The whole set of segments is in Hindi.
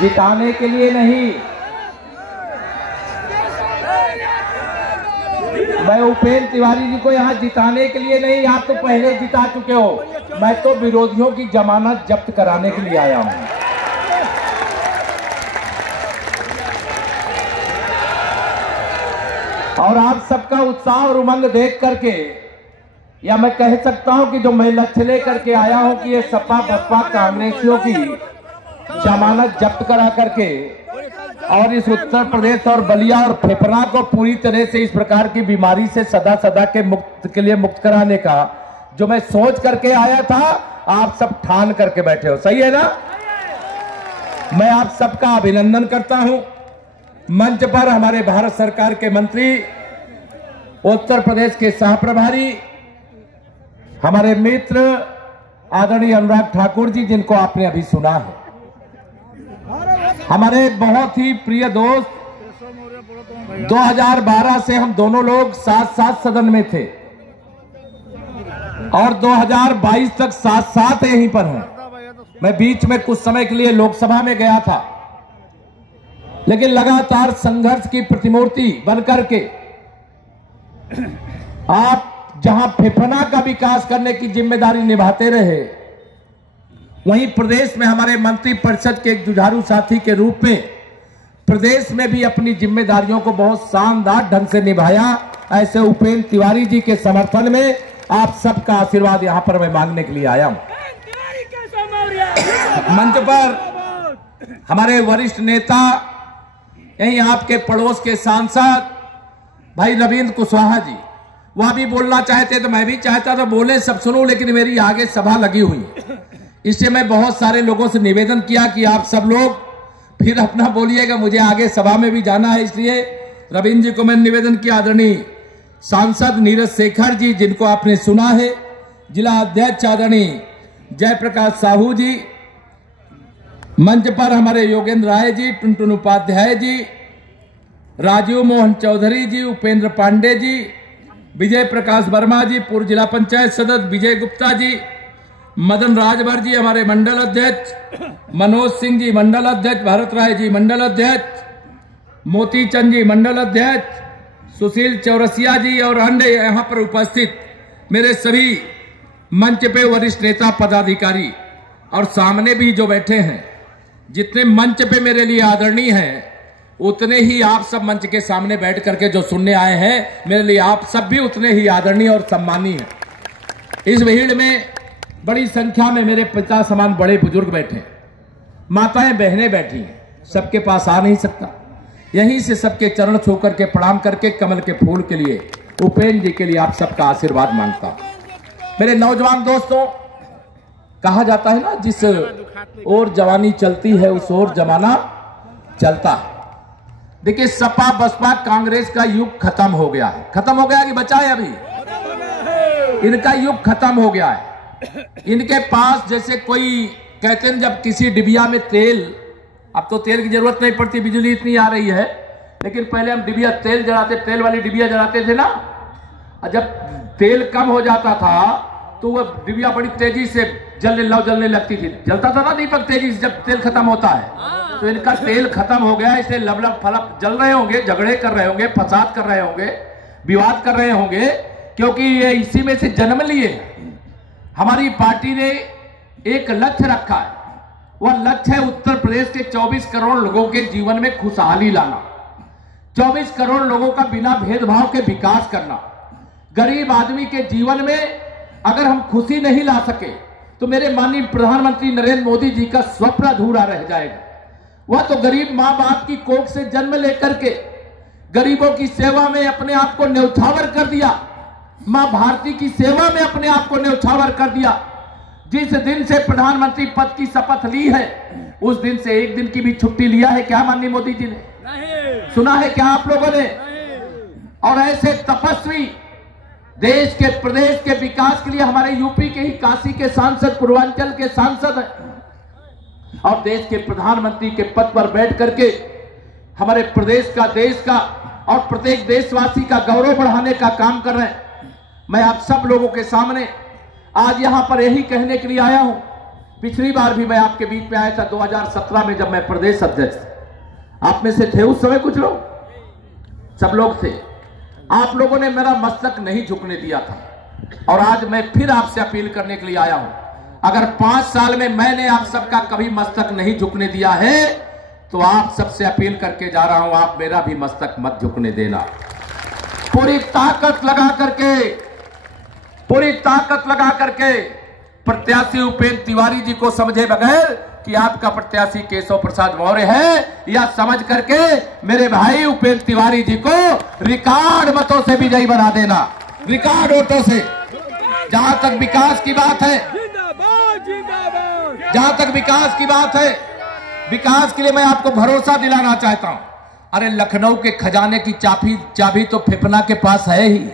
जिताने के लिए नहीं। मैं उपेंद्र तिवारी जी को यहाँ जिताने के लिए नहीं, आप तो पहले जिता चुके हो। मैं तो विरोधियों की जमानत जब्त कराने के लिए आया हूँ। और आप सबका उत्साह और उमंग देख करके, या मैं कह सकता हूं कि जो मैं लक्ष्य लेकर के आया हूं कि ये सपा बसपा कांग्रेसियों की जमानत जब्त करा करके और इस उत्तर प्रदेश और बलिया और फेफड़ा को पूरी तरह से इस प्रकार की बीमारी से सदा सदा के लिए मुक्त कराने का जो मैं सोच करके आया था, आप सब ठान करके बैठे हो। सही है ना? मैं आप सबका अभिनंदन करता हूं। मंच पर हमारे भारत सरकार के मंत्री, उत्तर प्रदेश के सह प्रभारी, हमारे मित्र आदरणीय अनुराग ठाकुर जी, जिनको आपने अभी सुना है, हमारे बहुत ही प्रिय दोस्त, 2012 से हम दोनों लोग साथ साथ सदन में थे और 2022 तक साथ साथ यहीं पर हैं। मैं बीच में कुछ समय के लिए लोकसभा में गया था, लेकिन लगातार संघर्ष की प्रतिमूर्ति बनकर के आप जहां फेफना का विकास करने की जिम्मेदारी निभाते रहे, वहीं प्रदेश में हमारे मंत्री परिषद के एक जुझारू साथी के रूप में प्रदेश में भी अपनी जिम्मेदारियों को बहुत शानदार ढंग से निभाया। ऐसे उपेंद्र तिवारी जी के समर्थन में आप सबका आशीर्वाद यहां पर मैं मांगने के लिए आया हूं। मंच पर हमारे वरिष्ठ नेता, यहीं आपके पड़ोस के सांसद भाई रविंद्र कुशवाहा जी, वह भी बोलना चाहते तो मैं भी चाहता था बोले, सब सुनूं, लेकिन मेरी आगे सभा लगी हुई। इससे मैं बहुत सारे लोगों से निवेदन किया कि आप सब लोग फिर अपना बोलिएगा, मुझे आगे सभा में भी जाना है। इसलिए रविंद्र जी को मैंने निवेदन किया। आदरणीय सांसद नीरज शेखर जी, जिनको आपने सुना है, जिला अध्यक्ष आदरणीय जयप्रकाश साहू जी, मंच पर हमारे योगेंद्र राय जी, टुनटुन उपाध्याय जी, राजीव मोहन चौधरी जी, उपेंद्र पांडे जी, विजय प्रकाश वर्मा जी, पूर्व जिला पंचायत सदस्य विजय गुप्ता जी, मदन राजभर जी हमारे मंडल अध्यक्ष, मनोज सिंह जी मंडल अध्यक्ष, भारत राय जी मंडल अध्यक्ष, मोती चंद जी मंडल अध्यक्ष, सुशील चौरसिया जी और अन्य यहाँ पर उपस्थित मेरे सभी मंच पे वरिष्ठ नेता पदाधिकारी और सामने भी जो बैठे हैं, जितने मंच पे मेरे लिए आदरणीय हैं, उतने ही आप सब मंच के सामने बैठ करके जो सुनने आए हैं, मेरे लिए आप सब भी उतने ही आदरणीय और सम्मानीय हैं। इस भीड़ में बड़ी संख्या में मेरे पिता समान बड़े बुजुर्ग बैठे, माताएं बहनें बैठी हैं, सबके पास आ नहीं सकता। यहीं से सबके चरण छू करके प्रणाम करके कमल के फूल के लिए, उपेंद्र जी के लिए आप सबका आशीर्वाद मांगता हूं। मेरे नौजवान दोस्तों, कहा जाता है ना, जिस ओर जवानी चलती है उस ओर जमाना चलता है। देखिए, सपा बसपा कांग्रेस का युग खत्म हो गया है। खत्म हो गया कि बचा है? अभी इनका युग खत्म हो गया है। इनके पास जैसे कोई कहते हैं, जब किसी डिबिया में तेल, अब तो तेल की जरूरत नहीं पड़ती, बिजली इतनी आ रही है, लेकिन पहले हम डिबिया तेल जलाते, तेल वाली डिबिया जलाते थे ना, और जब तेल कम हो जाता था तो वह डिबिया बड़ी तेजी से जलने लगती थी। जलता था ना दीपक तेजी से जब तेल खत्म होता है। तो इनका तेल खत्म हो गया, इसलिए लबलब फलब जल रहे होंगे, झगड़े कर रहे होंगे, फसाद कर रहे होंगे, विवाद कर रहे होंगे, क्योंकि ये इसी में से जन्म लिए। हमारी पार्टी ने एक लक्ष्य रखा है, वह लक्ष्य है उत्तर प्रदेश के 24 करोड़ लोगों के जीवन में खुशहाली लाना, 24 करोड़ लोगों का बिना भेदभाव के विकास करना। गरीब आदमी के जीवन में अगर हम खुशी नहीं ला सके तो मेरे माननीय प्रधानमंत्री नरेंद्र मोदी जी का स्वप्न अधूरा रह जाएगा। वह तो गरीब मां बाप की कोख से जन्म लेकर के गरीबों की सेवा में अपने आप को न्यौछावर कर दिया, मां भारती की सेवा में अपने आप को न्यौछावर कर दिया। जिस दिन से प्रधानमंत्री पद की शपथ ली है, उस दिन से एक दिन की भी छुट्टी लिया है क्या माननीय मोदी जी ने? सुना है क्या आप लोगों ने? और ऐसे तपस्वी देश के प्रदेश के विकास के लिए हमारे यूपी के ही काशी के सांसद, पूर्वांचल के सांसद हैं और देश के प्रधानमंत्री के पद पर बैठ करके हमारे प्रदेश का, देश का और प्रत्येक देशवासी का गौरव बढ़ाने का काम कर रहे हैं। मैं आप सब लोगों के सामने आज यहां पर यही कहने के लिए आया हूं, पिछली बार भी मैं आपके बीच में आया था 2017 में, जब मैं प्रदेश अध्यक्ष था। आप में से थे उस समय कुछ लोग? सब लोग थे। आप लोगों ने मेरा मस्तक नहीं झुकने दिया था, और आज मैं फिर आपसे अपील करने के लिए आया हूं। अगर 5 साल में मैंने आप सबका कभी मस्तक नहीं झुकने दिया है, तो आप सबसे अपील करके जा रहा हूं, आप मेरा भी मस्तक मत झुकने देना। पूरी ताकत लगा करके प्रत्याशी उपेंद्र तिवारी जी को समझे बगैर कि आपका प्रत्याशी केशव प्रसाद मौर्य है, या समझ करके मेरे भाई उपेंद्र तिवारी जी को रिकॉर्ड मतों से विजयी बना देना, रिकॉर्ड वोटों से। जहां तक विकास की बात है, विकास के लिए मैं आपको भरोसा दिलाना चाहता हूं। अरे लखनऊ के खजाने की चाबी तो फिपना के पास है ही,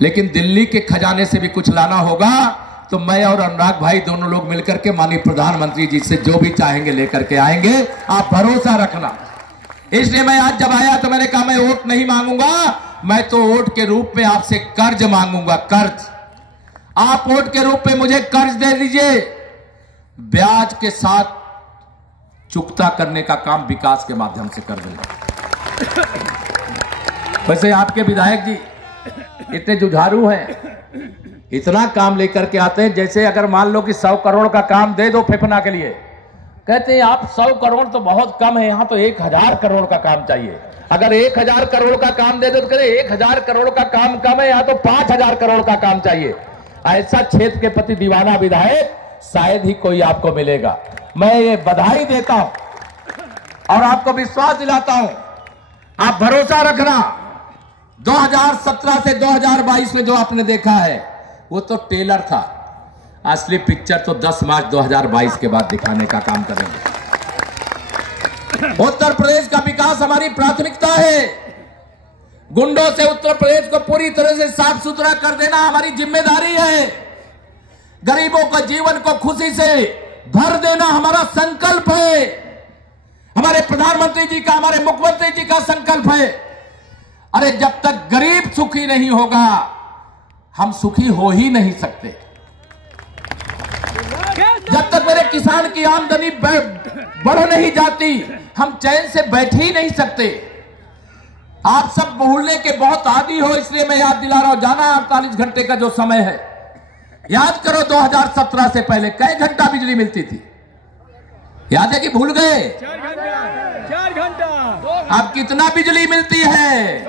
लेकिन दिल्ली के खजाने से भी कुछ लाना होगा तो मैं और अनुराग भाई दोनों लोग मिलकर के माननीय प्रधानमंत्री जी से जो भी चाहेंगे लेकर के आएंगे, आप भरोसा रखना। इसलिए मैं आज जब आया तो मैंने कहा मैं वोट नहीं मांगूंगा, मैं तो वोट के रूप में आपसे कर्ज मांगूंगा, कर्ज। आप वोट के रूप में मुझे कर्ज दे दीजिए, ब्याज के साथ चुकता करने का काम विकास के माध्यम से कर देंगे। वैसे आपके विधायक जी इतने जुझारू हैं, इतना काम लेकर के आते हैं, जैसे अगर मान लो कि 100 करोड़ का काम दे दो फिपना के लिए, कहते हैं आप 100 करोड़ तो बहुत कम है, यहां तो 1000 करोड़ का काम चाहिए। अगर 1000 करोड़ का काम दे दो तो कहते 1000 करोड़ का काम कम है, यहां तो 5000 करोड़ का काम चाहिए। ऐसा क्षेत्र के प्रति दीवाना विधायक शायद ही कोई आपको मिलेगा। मैं ये बधाई देता हूं और आपको विश्वास दिलाता हूं, आप भरोसा रखना। 2017 से 2022 में जो आपने देखा है वो तो टेलर था, असली पिक्चर तो 10 मार्च 2022 के बाद दिखाने का काम करेंगे। उत्तर प्रदेश का विकास हमारी प्राथमिकता है। गुंडों से उत्तर प्रदेश को पूरी तरह से साफ सुथरा कर देना हमारी जिम्मेदारी है। गरीबों का जीवन को खुशी से भर देना हमारा संकल्प है। हमारे प्रधानमंत्री जी का, हमारे मुख्यमंत्री जी का संकल्प है। अरे जब तक गरीब सुखी नहीं होगा, हम सुखी हो ही नहीं सकते। जब तक मेरे किसान की आमदनी बढ़ नहीं जाती, हम चैन से बैठ ही नहीं सकते। आप सब भूलने के बहुत आदी हो, इसलिए मैं याद दिला रहा हूं। जाना 48 घंटे का जो समय है, याद करो 2017 से पहले कै घंटा बिजली मिलती थी? याद है कि भूल गए? 4 घंटा। अब कितना बिजली मिलती है?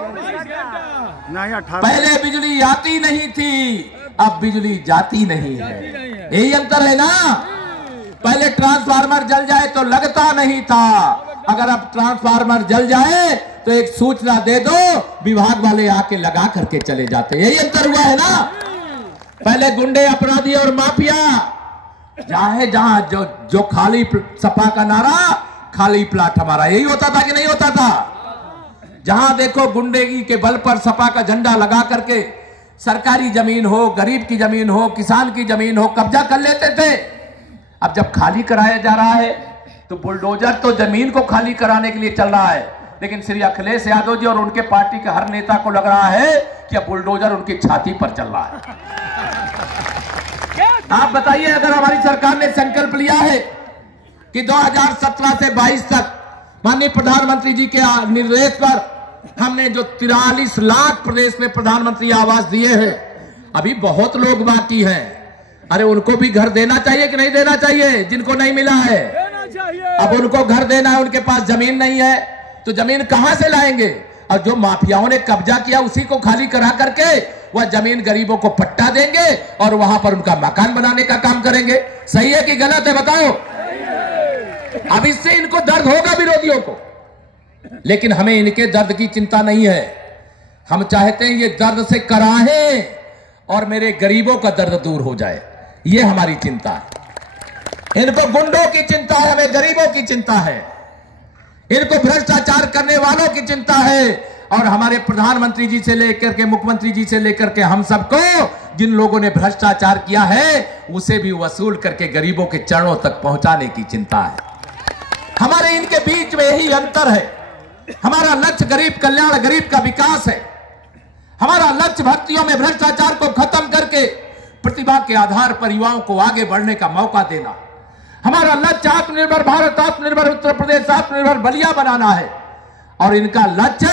पहले बिजली आती नहीं थी, अब बिजली जाती नहीं है। यही अंतर है ना। पहले ट्रांसफार्मर जल जाए तो लगता नहीं था, अगर अब ट्रांसफार्मर जल जाए तो एक सूचना दे दो, विभाग वाले आके लगा करके चले जाते। यही अंतर हुआ है ना। पहले गुंडे, अपराधी और माफिया चाहे जहां जो खाली सपा का नारा, खाली प्लाट हमारा, यही होता था कि नहीं होता था? जहां देखो गुंडेगी के बल पर सपा का झंडा लगा करके सरकारी जमीन हो, गरीब की जमीन हो, किसान की जमीन हो, कब्जा कर लेते थे। अब जब खाली कराया जा रहा है तो बुलडोजर तो जमीन को खाली कराने के लिए चल रहा है, लेकिन श्री अखिलेश यादव जी और उनके पार्टी के हर नेता को लग रहा है कि अब बुलडोजर उनकी छाती पर चल रहा है। आप बताइए, अगर हमारी सरकार ने संकल्प लिया है कि 2017 से 22 तक माननीय प्रधानमंत्री जी के निर्देश पर हमने जो 43 लाख प्रदेश में प्रधानमंत्री आवास दिए हैं, अभी बहुत लोग बाकी हैं। अरे उनको भी घर देना चाहिए कि नहीं देना चाहिए? जिनको नहीं मिला है अब उनको घर देना है। उनके पास जमीन नहीं है तो जमीन कहां से लाएंगे? और जो माफियाओं ने कब्जा किया उसी को खाली करा करके वह जमीन गरीबों को पट्टा देंगे और वहां पर उनका मकान बनाने का काम करेंगे। सही है कि गलत है बताओ? अब इससे इनको दर्द होगा विरोधियों को, लेकिन हमें इनके दर्द की चिंता नहीं है। हम चाहते हैं ये दर्द से कराहें और मेरे गरीबों का दर्द दूर हो जाए, ये हमारी चिंता है। इनको गुंडों की चिंता है, हमें गरीबों की चिंता है। इनको भ्रष्टाचार करने वालों की चिंता है, और हमारे प्रधानमंत्री जी से लेकर के मुख्यमंत्री जी से लेकर के हम सबको जिन लोगों ने भ्रष्टाचार किया है उसे भी वसूल करके गरीबों के चरणों तक पहुंचाने की चिंता है। हमारे इनके बीच में यही अंतर है। हमारा लक्ष्य गरीब कल्याण, गरीब का विकास है। हमारा लक्ष्य भर्तियों में भ्रष्टाचार को खत्म करके प्रतिभा के आधार पर युवाओं को आगे बढ़ने का मौका देना। हमारा लक्ष्य आत्मनिर्भर भारत, आत्मनिर्भर उत्तर प्रदेश, आत्मनिर्भर बलिया बनाना है। और इनका लक्ष्य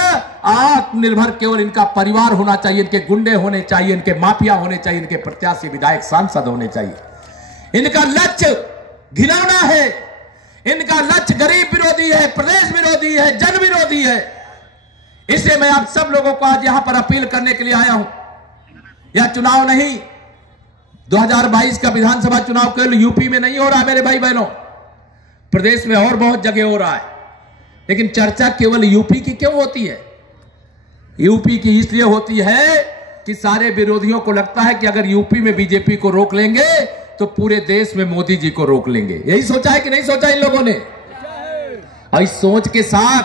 आत्मनिर्भर केवल इनका परिवार होना चाहिए, इनके गुंडे होने चाहिए, इनके माफिया होने चाहिए, इनके प्रत्याशी विधायक सांसद होने चाहिए। इनका लक्ष्य घिनौना है, इनका लक्ष्य गरीब विरोधी है, प्रदेश विरोधी है, जन विरोधी है। इसलिए मैं आप सब लोगों को आज यहां पर अपील करने के लिए आया हूं। यह चुनाव नहीं, 2022 का विधानसभा चुनाव केवल यूपी में नहीं हो रहा मेरे भाई बहनों, प्रदेश में और बहुत जगह हो रहा है। लेकिन चर्चा केवल यूपी की क्यों होती है? यूपी की इसलिए होती है कि सारे विरोधियों को लगता है कि अगर यूपी में बीजेपी को रोक लेंगे तो पूरे देश में मोदी जी को रोक लेंगे। यही सोचा है कि नहीं सोचा इन लोगों ने? और इस सोच के साथ